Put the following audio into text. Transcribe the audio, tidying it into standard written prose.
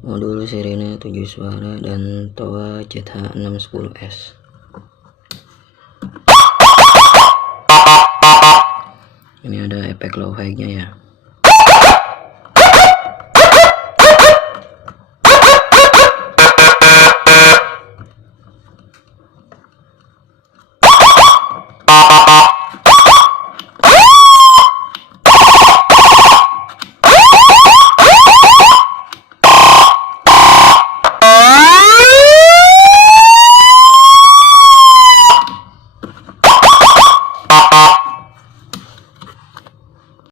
modul sirine 7 suara, dan Toa ZH610S. Ini ada efek low high nya ya.